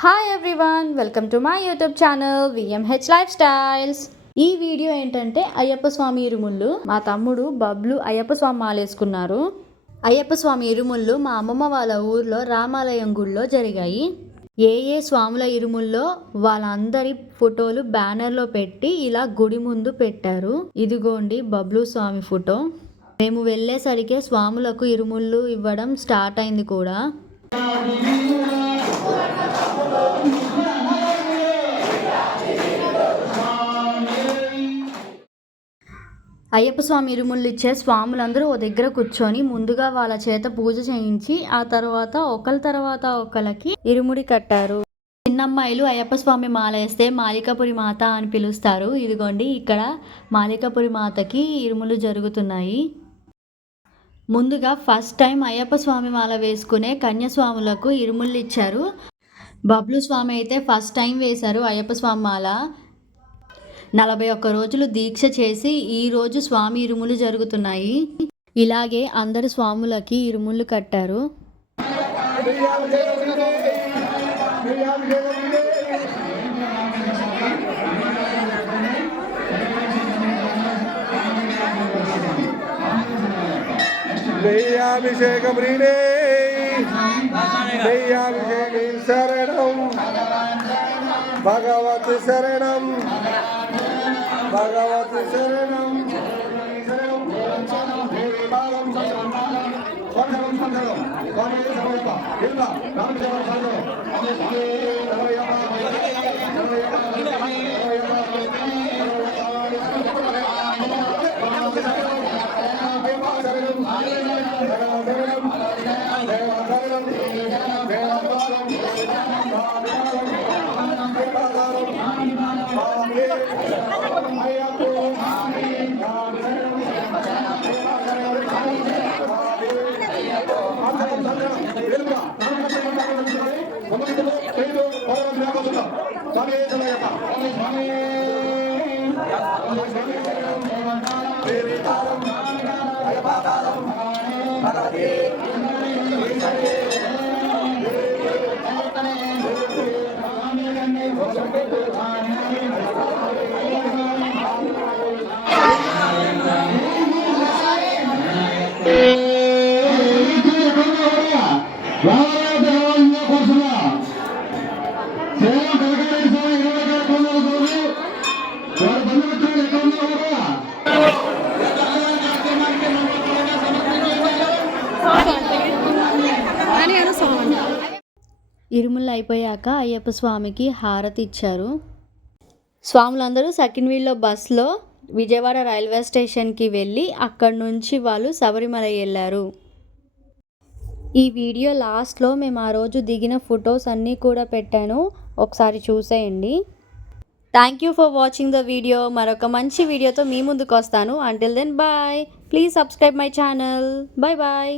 Hi everyone, welcome to my YouTube channel VMH lifestyles. ఈ video ఏంటంటే అయ్యప్ప స్వామి ఇరుముళ్ళు. మా తమ్ముడు బబ్లు అయ్యప్ప స్వామి మాలేసుకున్నారు. అయ్యప్ప స్వామి ఇరుముళ్ళు మా అమ్మమ్మ వాళ్ళ ఊర్లో రామాలయం గుడిలో జరిగాయి. ఏ స్వాముల ఇరుముల్లో వాళ్ళందరి ఫోటోలు బ్యానర్లో పెట్టి ఇలా గుడి ముందు పెట్టారు. ఇదిగోండి బబ్లు స్వామి ఫోటో. మేము వెళ్ళేసరికి స్వాములకు ఇరుముళ్ళు ఇవ్వడం స్టార్ట్ అయింది కూడా. అయ్యప్ప స్వామి ఇరుముళ్ళు ఇచ్చే స్వాములందరూ ఓ దగ్గర కూర్చొని ముందుగా వాళ్ళ చేత పూజ చేయించి ఆ తర్వాత ఒకరి తర్వాత ఒకరికి ఇరుముడి కట్టారు. చిన్నమ్మాయిలు అయ్యప్ప స్వామి మాల వేస్తే మాలికాపురి మాత అని పిలుస్తారు. ఇదిగోండి ఇక్కడ మాలికాపురి మాతకి ఇరుములు జరుగుతున్నాయి. ముందుగా ఫస్ట్ టైం అయ్యప్ప స్వామి మాల వేసుకునే కన్యస్వాములకు ఇరుముళ్ళు ఇచ్చారు. బబ్లు స్వామి అయితే ఫస్ట్ టైం వేశారు అయ్యప్ప స్వామి మాల. 41 రోజులు దీక్ష చేసి ఈరోజు స్వామి ఇరుములు జరుగుతున్నాయి. ఇలాగే అందరు స్వాములకి ఇరుముళ్ళు కట్టారు. భగవతి శరణం భగవతి శరణం ఇరుముళ్ళు అయిపోయాక అయ్యప్ప స్వామికి హారతి ఇచ్చారు. స్వాములందరూ సెకండ్ వీల్లో బస్లో విజయవాడ రైల్వే స్టేషన్కి వెళ్ళి అక్కడి నుంచి వాళ్ళు శబరిమల వెళ్ళారు. ఈ వీడియో లాస్ట్లో మేము ఆ రోజు దిగిన ఫొటోస్ అన్నీ కూడా పెట్టాను, ఒకసారి చూసేయండి. Thank you for watching the video. మరొక మంచి వీడియోతో మీ ముందుకు వస్తాను. Until then bye. Please subscribe my channel. Bye bye.